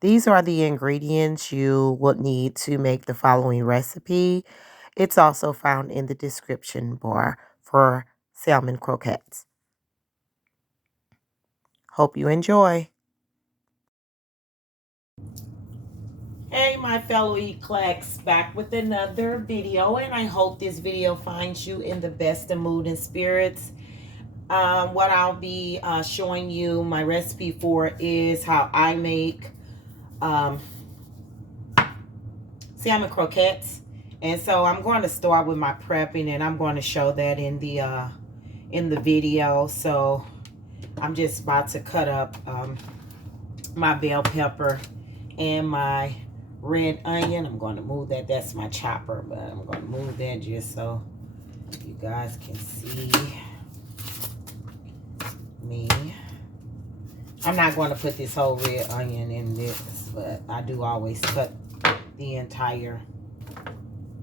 These are the ingredients you will need to make the following recipe. It's also found in the description bar for salmon croquettes. Hope you enjoy. Hey, my fellow Eclects, back with another video, and I hope this video finds you in the best of mood and spirits. What I'll be showing you my recipe for is how I make salmon croquettes. And so I'm going to start with my prepping, and I'm going to show that in the video. So I'm just about to cut up my bell pepper and my red onion. I'm going to move that. That's my chopper, but I'm going to move that just so you guys can see me. I'm not going to put this whole red onion in this, but I do always cut the entire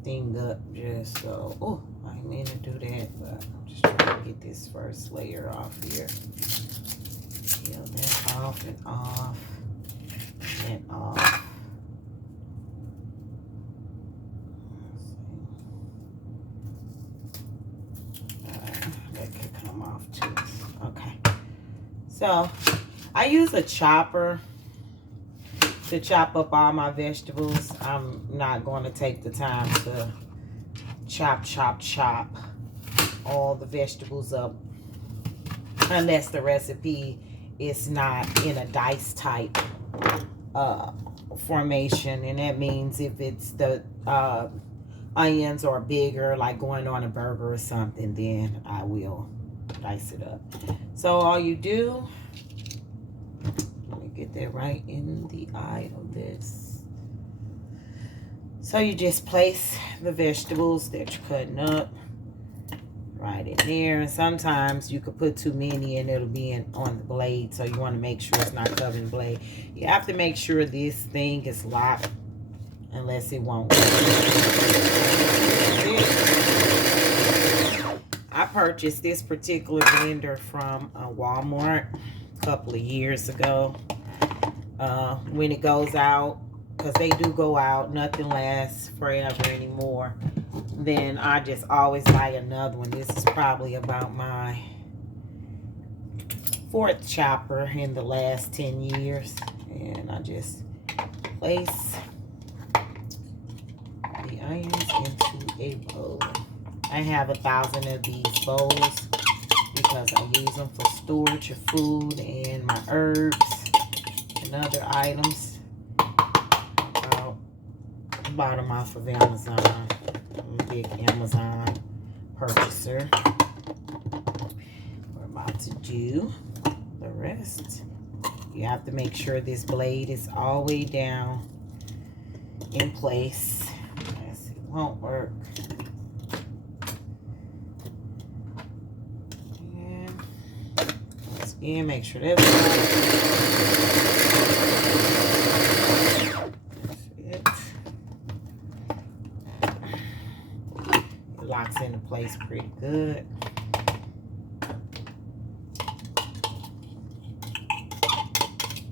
thing up just so. Oh, I didn't mean to do that, but I'm just trying to get this first layer off here. Peel that off and off and off. That could come off too. Okay. So I use a chopper to chop up all my vegetables. I'm not going to take the time to chop all the vegetables up unless the recipe is not in a dice type formation. And that means if it's the onions are bigger, like going on a burger or something, then I will dice it up. So all you do, let me get that right in the eye of this. So you just place the vegetables that you're cutting up right in there. And sometimes you could put too many and it'll be on the blade, so you want to make sure it's not covering the blade. You have to make sure this thing is locked, unless it won't. I purchased this particular blender from Walmart a couple of years ago. When it goes out, because they do go out, nothing lasts forever anymore, then I just always buy another one. This is probably about my 4th chopper in the last 10 years. And I just place the onions into a bowl. I have 1,000 of these bowls because I use them for storage of food and my herbs and other items. I bought them off of Amazon. I'm a big Amazon purchaser. We're about to do the rest. You have to make sure this blade is all the way down in place. Yes, it won't work. And once again, make sure that's it. It locks into place pretty good.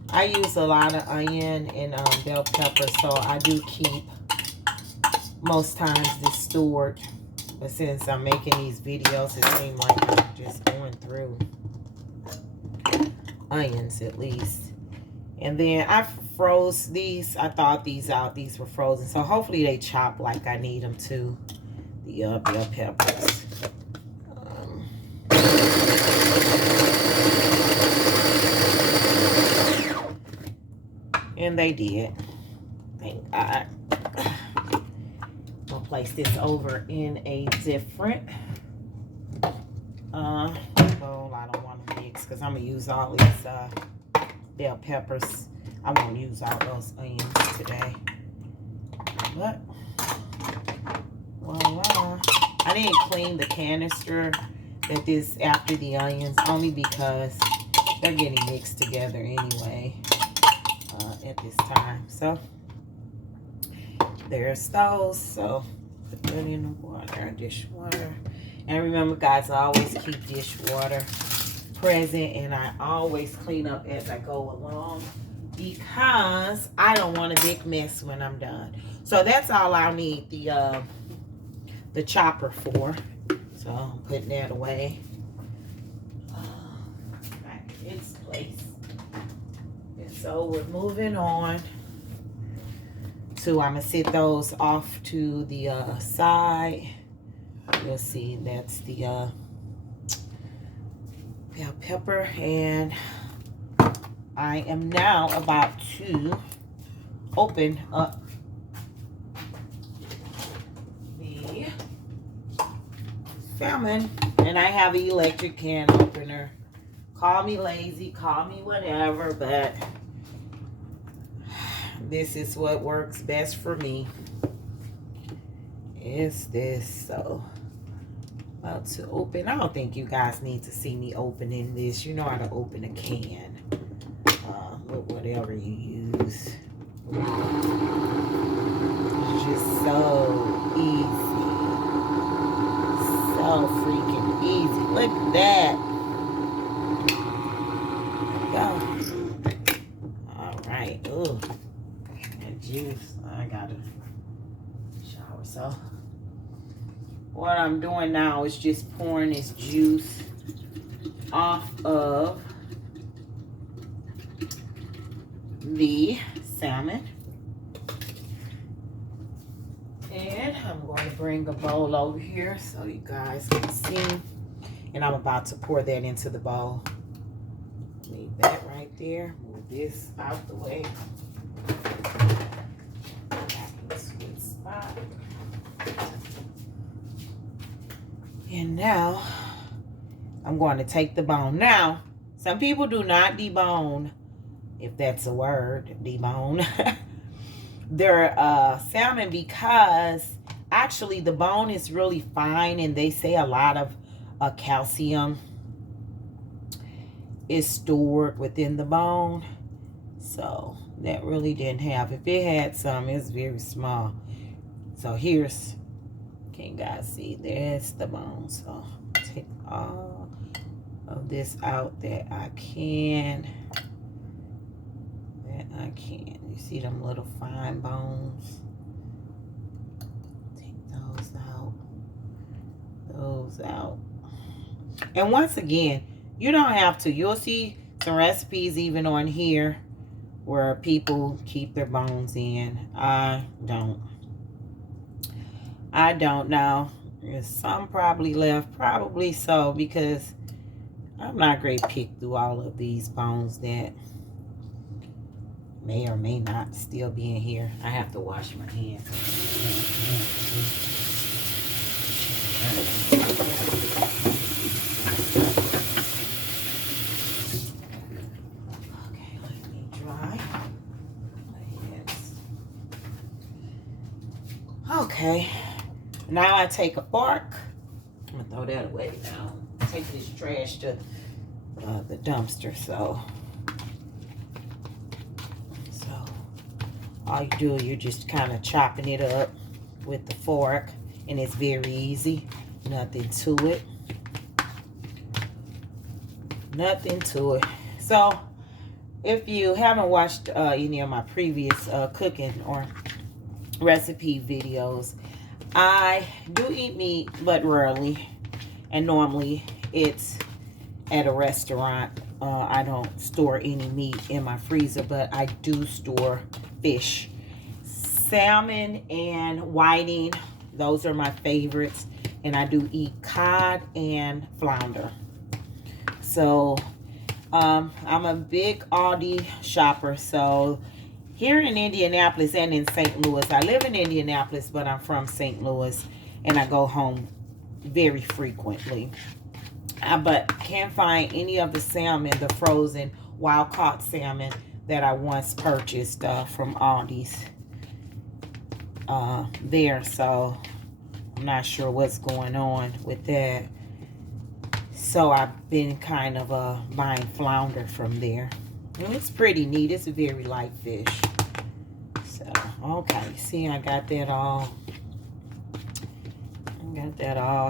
I use a lot of onion and bell pepper, so I do keep most times this stored. But since I'm making these videos, it seems like I'm just going through onions at least. And then I froze these. I thought these out. These were frozen. So hopefully they chop like I need them to. The bell peppers. And they did. Thank God. I'll place this over in a different bowl. I don't want to mix because I'm going to use all these bell peppers. I won't use all those onions today. But, voila. I didn't clean the canister that this after the onions, only because they're getting mixed together anyway. At this time. So there's those. So put that in the water, dishwater. And remember, guys, I always keep dishwater present, and I always clean up as I go along. because I don't want a big mess when I'm done. So that's all I'll need the chopper for. So I'm putting that away. Back in its place. And so we're moving on to, I'm going to sit those off to the side. You'll see that's the bell pepper. And I am now about to open up the salmon. And I have an electric can opener. Call me lazy, call me whatever, but this is what works best for me. Is this. So about to open. I don't think you guys need to see me opening this. You know how to open a can with whatever you use. It's just so easy. So freaking easy. Look at that. Go. All right. Ooh. That juice. I gotta shower. So what I'm doing now is just pouring this juice off of the salmon. And I'm going to bring a bowl over here so you guys can see. And I'm about to pour that into the bowl. Leave that right there. Move this out the way. Back in the sweet spot. And now I'm going to take the bone. Now, some people do not debone, if that's a word, debone, their salmon, because actually the bone is really fine, and they say a lot of calcium is stored within the bone. So that really didn't have. If it had some, it's very small. So here's, can you guys see? There's the bone. So take all of this out that I can. You see them little fine bones? Take those out. Those out. And once again, you don't have to. You'll see some recipes even on here where people keep their bones in. I don't. I don't know. There's some probably left. Probably so, because I'm not great pick through all of these bones that may or may not still be in here. I have to wash my hands. Okay, let me dry. Okay, now I take a fork. I'm gonna throw that away now. Take this trash to the dumpster. So all you do, you're just kind of chopping it up with the fork, and it's very easy. Nothing to it. Nothing to it. So if you haven't watched any of my previous cooking or recipe videos, I do eat meat, but rarely, and normally it's at a restaurant. I don't store any meat in my freezer, but I do store fish. Salmon and whiting, those are my favorites, and I do eat cod and flounder. So I'm a big Aldi shopper. So here in Indianapolis and in St. Louis, I live in Indianapolis, but I'm from St. Louis, and I go home very frequently. But can't find any of the salmon, the frozen wild-caught salmon that I once purchased from Aldi's there. So I'm not sure what's going on with that. So I've been kind of buying flounder from there. And it's pretty neat. It's a very light fish. So, okay. See, I got that all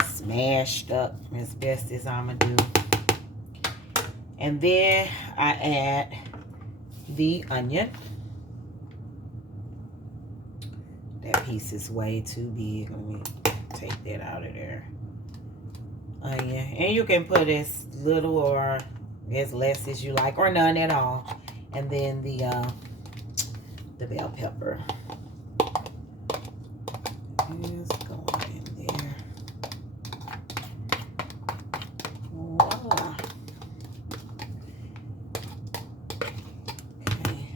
smashed up as best as I'm going to do. And then I add the onion. That piece is way too big. Let me take that out of there. Onion. And you can put as little or as less as you like, or none at all. And then the bell pepper is going in there. Voila. Okay.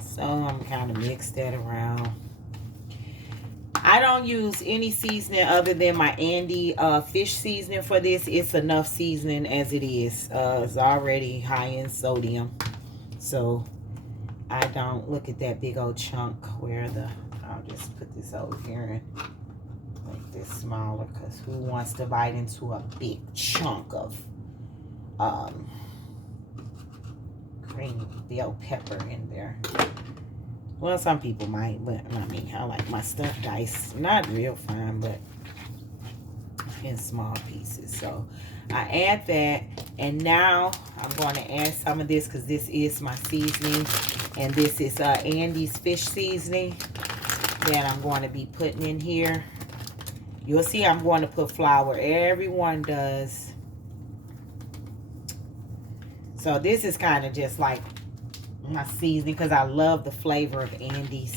So I'm kind of mix that around. I don't use any seasoning other than my Andy fish seasoning for this. It's enough seasoning as it is. It's already high in sodium. So I don't look at that big old chunk where I'll just put this over here and make this smaller, because who wants to bite into a big chunk of green bell pepper in there? Well, some people might, but I mean, I like my stuff diced. Not real fine, but in small pieces. So I add that, and now I'm going to add some of this, because this is my seasoning, and this is Andy's fish seasoning that I'm going to be putting in here. You'll see I'm going to put flour. Everyone does. So this is kind of just like my seasoning, because I love the flavor of Andy's.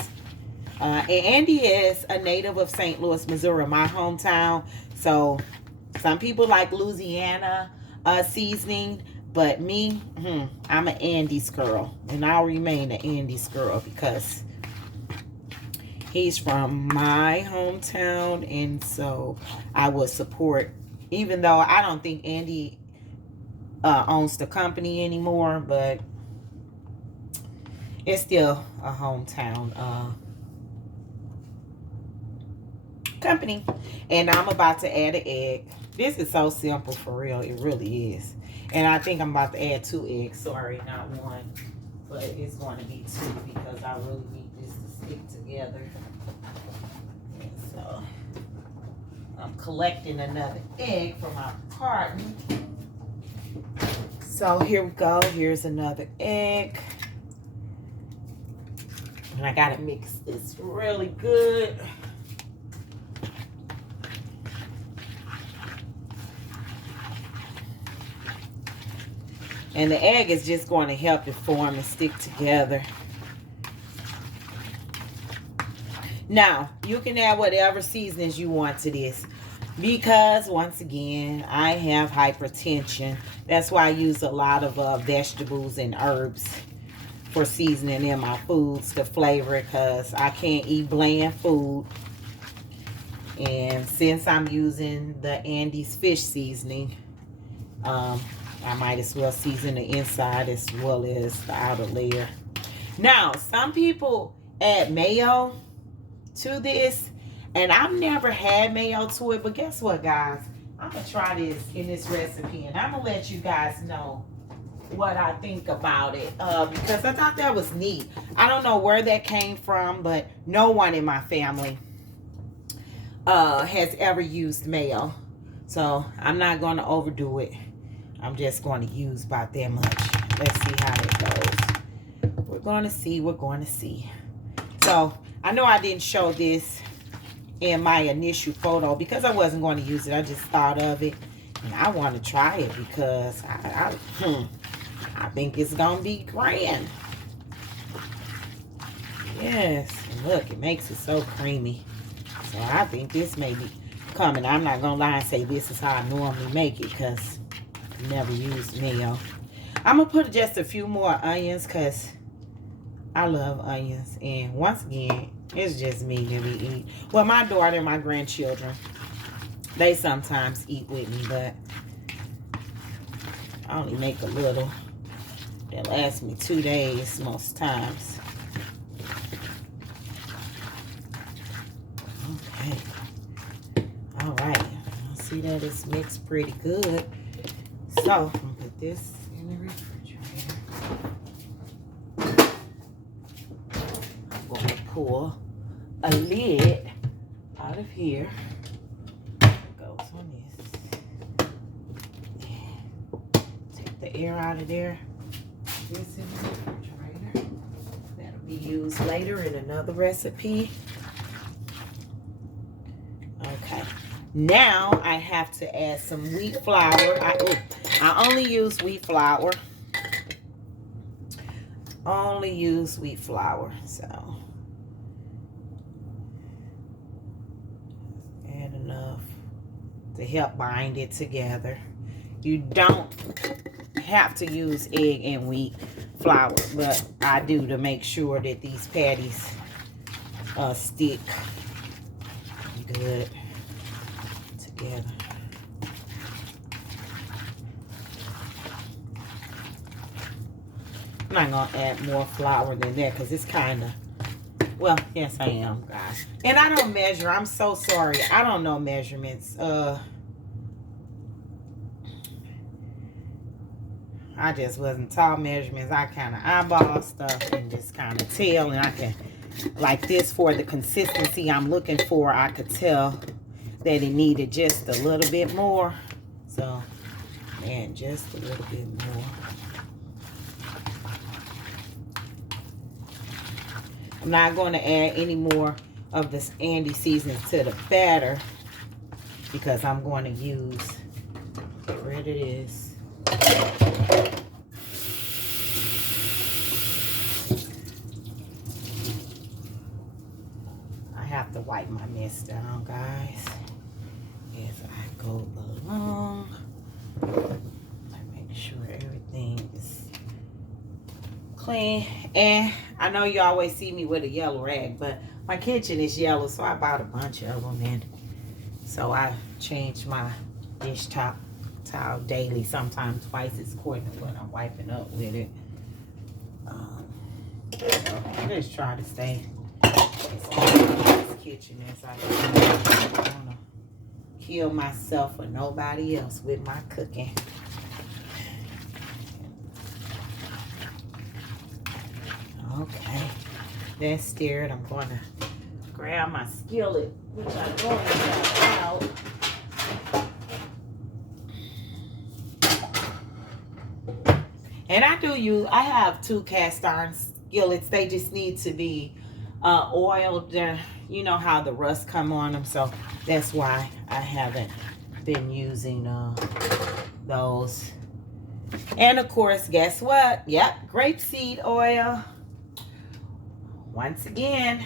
And Andy is a native of St. Louis, Missouri, my hometown. So some people like Louisiana seasoning, but me, I'm an Andy's girl, and I'll remain an Andy's girl because he's from my hometown, and so I would support, even though I don't think Andy owns the company anymore, but it's still a hometown company. And I'm about to add an egg. This is so simple, for real. It really is. And I think I'm about to add 2 eggs. Sorry, not 1. But it's going to be 2 because I really need this to stick together. And so I'm collecting another egg for my carton. So here we go. Here's another egg. And I gotta mix this really good. And the egg is just going to help it form and stick together. Now, you can add whatever seasonings you want to this, because once again, I have hypertension. That's why I use a lot of vegetables and herbs for seasoning in my foods to flavor it, because I can't eat bland food. And since I'm using the Andy's fish seasoning, I might as well season the inside as well as the outer layer. Now, some people add mayo to this, and I've never had mayo to it, but guess what, guys? I'm going to try this in this recipe, and I'm going to let you guys know what I think about it, because I thought that was neat. I don't know where that came from, but no one in my family has ever used mayo. So I'm not going to overdo it. I'm just going to use about that much. Let's see how it goes. We're going to see. We're going to see. So I know I didn't show this in my initial photo because I wasn't going to use it. I just thought of it, and I want to try it because I think it's going to be grand. Yes. And look, it makes it so creamy. So I think this may be coming. I'm not going to lie and say this is how I normally make it, because never used mayo. I'm gonna put just a few more onions because I love onions, and once again, it's just me that we eat. Well, my daughter and my grandchildren, they sometimes eat with me, but I only make a little that lasts me 2 days most times. Okay, all right. I see that it's mixed pretty good. So, I'm going to put this in the refrigerator. I'm going to pour a lid out of here. It goes on this. Take the air out of there. This in the refrigerator. be used later in another recipe. Okay. Now I have to add some wheat flour. I only use wheat flour. Only use wheat flour. So add enough to help bind it together. You don't have to use egg and wheat flour, but I do to make sure that these patties stick good together. I'm not gonna add more flour than that because it's kind of, well, yes I am, guys. And I don't measure. I'm so sorry. I don't know measurements. I just wasn't taught measurements. I kind of eyeball stuff and just kind of tell, and I can, like this, for the consistency I'm looking for, I could tell that it needed just a little bit more. So, and just a little bit more. I'm not going to add any more of this Andy seasonings to the batter because I'm going to use, get rid of this. I have to wipe my mess down, guys, as I go along. I make sure everything is clean. And I know you always see me with a yellow rag, but my kitchen is yellow, so I bought a bunch of them, and so I change my dish towel daily, sometimes twice as quick when I'm wiping up with it. So I just try to stay as clean in this kitchen as I can. I don't want to kill myself or nobody else with my cooking. Okay, that's stirred. I'm going to grab my skillet, which I normally have out. And I have 2 cast iron skillets. They just need to be oiled. You know how the rust come on them, so that's why I haven't been using those. And of course, guess what? Yep, grapeseed oil. Once again,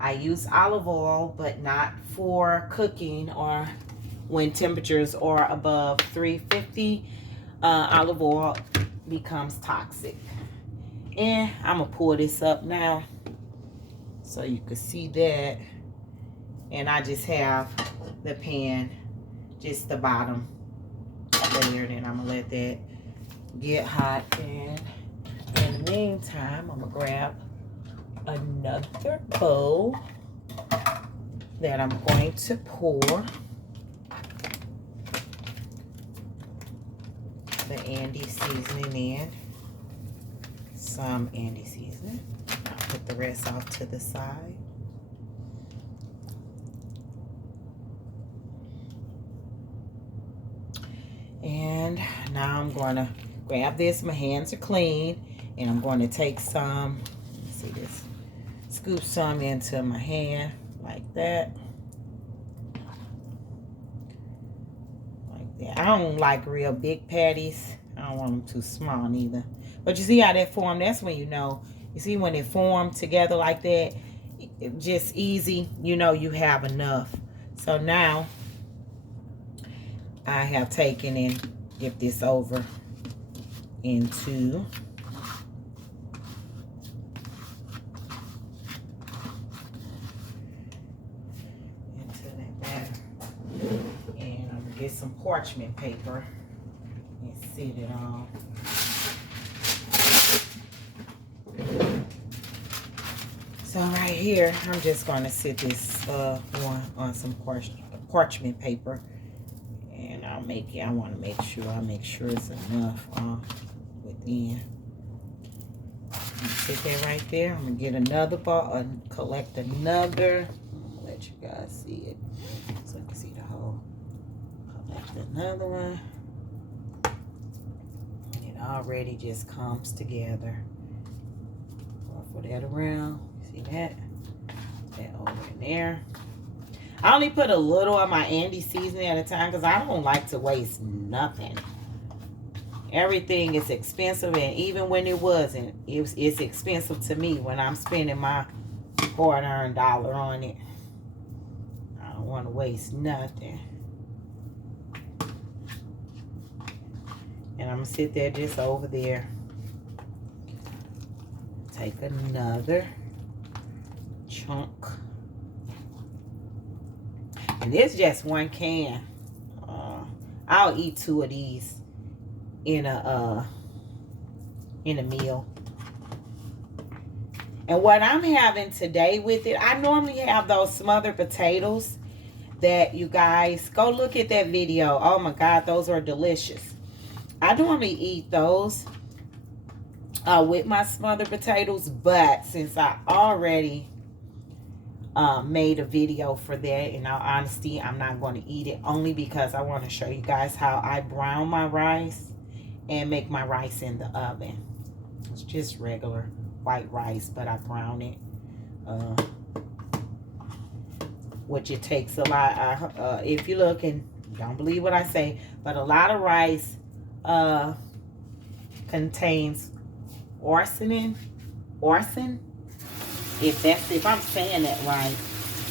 I use olive oil, but not for cooking or when temperatures are above 350. Olive oil becomes toxic. And I'm gonna pour this up now so you can see that. And I just have the pan, just the bottom layer, and I'm gonna let that get hot. And in the meantime, I'm gonna grab another bowl that I'm going to pour the Andy seasoning in. Some Andy seasoning. I'll put the rest off to the side. And now I'm going to grab this. My hands are clean. And I'm going to take some, let's see this, scoop some into my hand like that. Like that. I don't like real big patties. I don't want them too small neither. But you see how that form? That's when you know. You see when it formed together like that? It just easy. You know you have enough. So now I have taken and dipped this over into that batter. And I'm going to get some parchment paper and sit it on. So right here, I'm just going to sit this one on some parchment paper, and I want to make sure it's enough within. Sit that right there. I'm gonna get another ball and collect another. I'll let you guys see it so you can see the whole. Collect another one. It already just comes together. that around. See that? That over in there. I only put a little of my Andy seasoning at a time because I don't like to waste nothing. Everything is expensive, and even when it wasn't, it's expensive to me when I'm spending my hard-earned dollar on it. I don't want to waste nothing. And I'm going to sit there just over there. Take another chunk. And this is just one can. I'll eat 2 of these in a meal. And what I'm having today with it, I normally have those smothered potatoes that you guys go look at that video. Oh my God, those are delicious. I normally eat those with my smothered potatoes, but since I already made a video for that, in all honesty, I'm not going to eat it, only because I want to show you guys how I brown my rice and make my rice in the oven. It's just regular white rice, but I brown it, which it takes a lot. If you look, and don't believe what I say, but a lot of rice contains arsen, if I'm saying that right,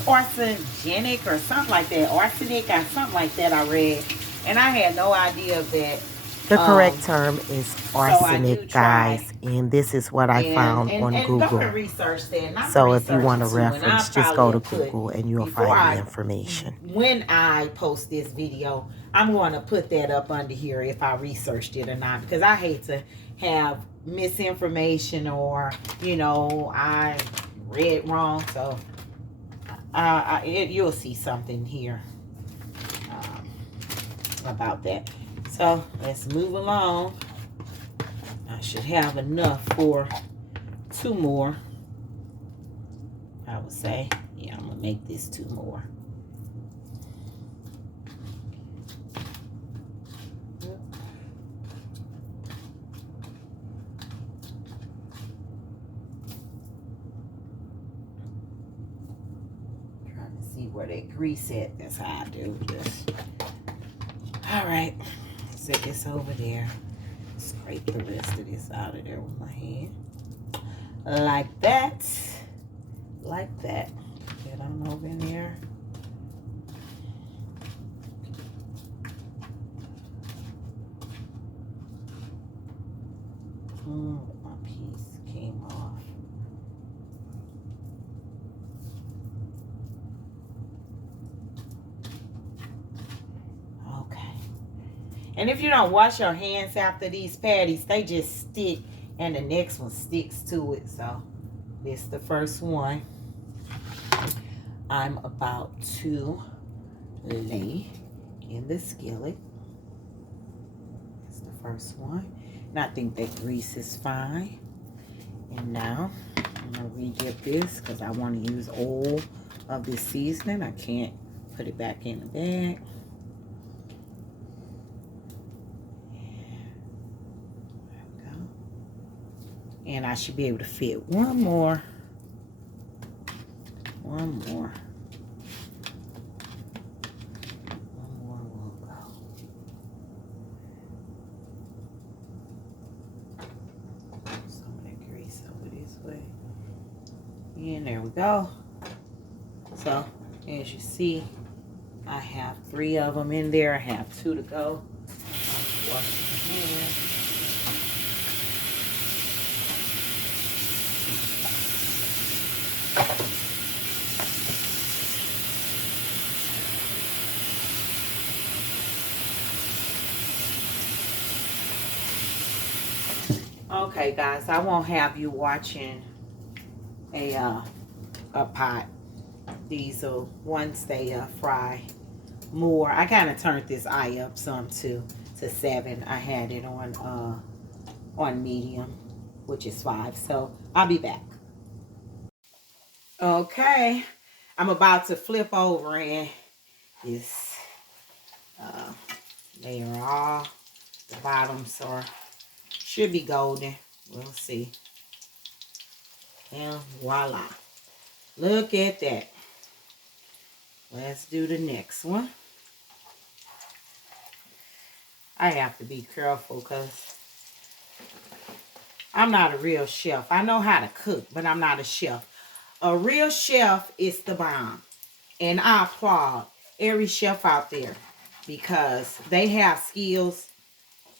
arsenic or something like that, arsenic or something like that I read, and I had no idea that. The correct term is arsenic, guys, and this is what I found on Google. Go and research that. So if you want a reference, just go to Google and you'll find the information. When I post this video, I'm going to put that up under here if I researched it or not, because I hate to have misinformation or, you know, I read wrong. So you'll see something here about that. So let's move along. I should have enough for 2 more. I would say, yeah, I'm gonna make this 2 more. Trying to see where they grease at. That's how I do this. All right. Set this over there. Scrape the rest of this out of there with my hand. Like that. Like that. Get on over in there. My piece came off. And if you don't wash your hands after these patties, they just stick, and the next one sticks to it. So this is the first one I'm about to lay in the skillet. That's the first one. And I think that grease is fine. And now I'm going to re-dip this because I want to use all of this seasoning. I can't put it back in the bag. And I should be able to fit one more. One more will go. Some of that grease over this way. And there we go. So, as you see, I have 3 of them in there. I have 2 to go. Wash my hands. Okay, guys, I won't have you watching a pot. These are once they fry more. I kind of turned this eye up some to 7. I had it on medium, which is 5. So I'll be back. Okay, I'm about to flip over and this layer off. The bottoms should be golden. We'll see. And voila. Look at that. Let's do the next one. I have to be careful because I'm not a real chef. I know how to cook, but I'm not a chef. A real chef is the bomb. And I applaud every chef out there because they have skills.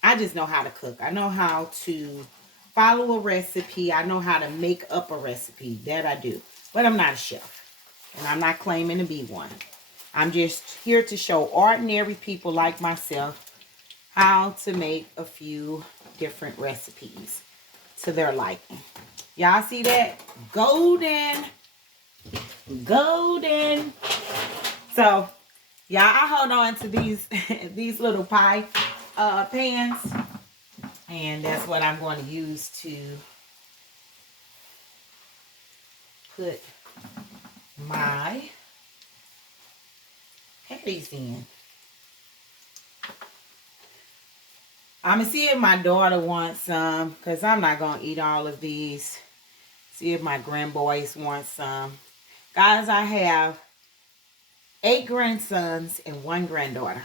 I just know how to cook. I know how to follow a recipe. I know how to make up a recipe. That I do. But I'm not a chef. And I'm not claiming to be one. I'm just here to show ordinary people like myself how to make a few different recipes to their liking. Y'all see that? Golden. Golden. So, y'all, I hold on to these these little pie pans. And that's what I'm going to use to put my patties in. I'm going to see if my daughter wants some, because I'm not going to eat all of these. See if my grandboys want some. Guys, I have 8 grandsons and 1 granddaughter.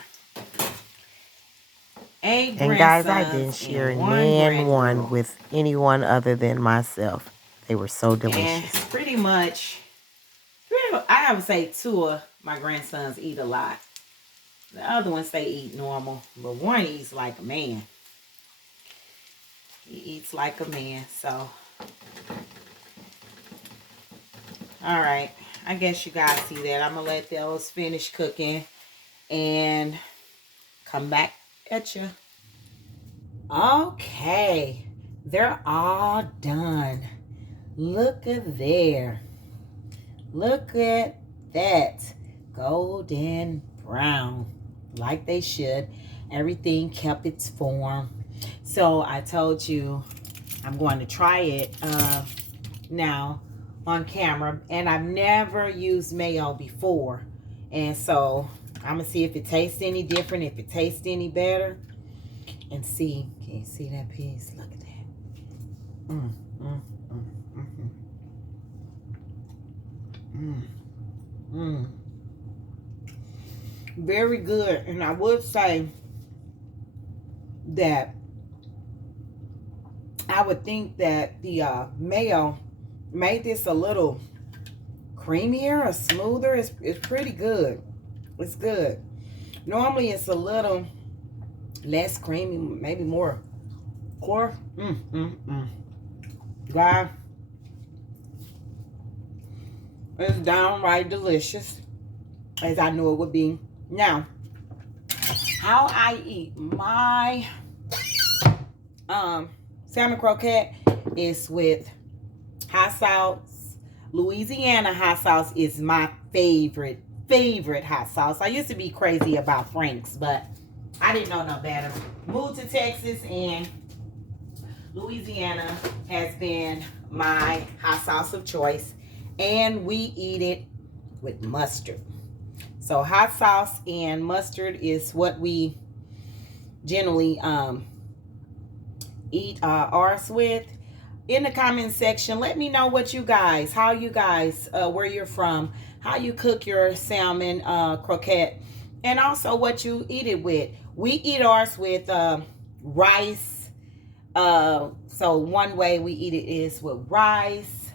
8 and guys, I didn't share one with anyone other than myself. They were so delicious. And pretty much, I would say 2 of my grandsons eat a lot. The other ones, they eat normal. But one eats like a man. He eats like a man. So, alright. I guess you guys see that. I'm going to let those finish cooking. And come back at you. Okay. They're all done. Look at there. Look at that. Golden brown. Like they should. Everything kept its form. So I told you I'm going to try it now on camera. And I've never used mayo before. And so I'm going to see if it tastes any different. If it tastes any better. And see. Can you see that piece? Look at that. Very good. And I would say that I would think that the mayo made this a little creamier or smoother. It's pretty good. It's good. Normally it's a little less creamy, maybe more core. God, it's downright delicious, as I knew it would be. Now, how I eat my salmon croquette is with hot sauce. Louisiana hot sauce is my favorite hot sauce. I used to be crazy about Frank's, but I didn't know no better. Moved to Texas, and Louisiana has been my hot sauce of choice, and we eat it with mustard. So hot sauce and mustard is what we generally eat ours with. In the comment section, let me know what you guys, how you guys, where you're from, how you cook your salmon croquette, and also what you eat it with. We eat ours with rice. So one way we eat it is with rice.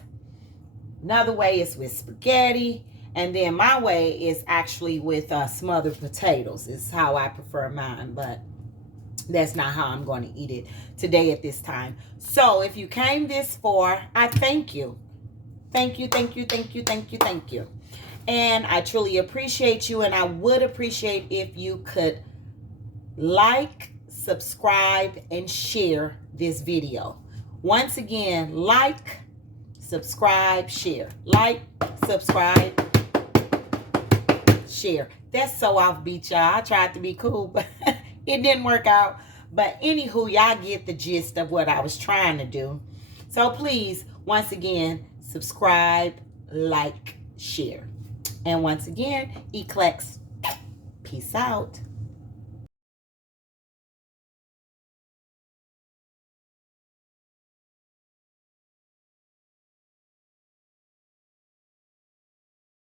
Another way is with spaghetti. And then my way is actually with smothered potatoes. Is how I prefer mine. But that's not how I'm going to eat it today at this time. So if you came this far, I thank you. Thank you, thank you, thank you, thank you, thank you. And I truly appreciate you. And I would appreciate if you could like, subscribe, and share this video. Once again, like, subscribe, share. Like, subscribe, share. That's so offbeat, y'all. I tried to be cool, but it didn't work out. But anywho, y'all get the gist of what I was trying to do. So please, once again, subscribe, like, share. And once again, Eclex, peace out.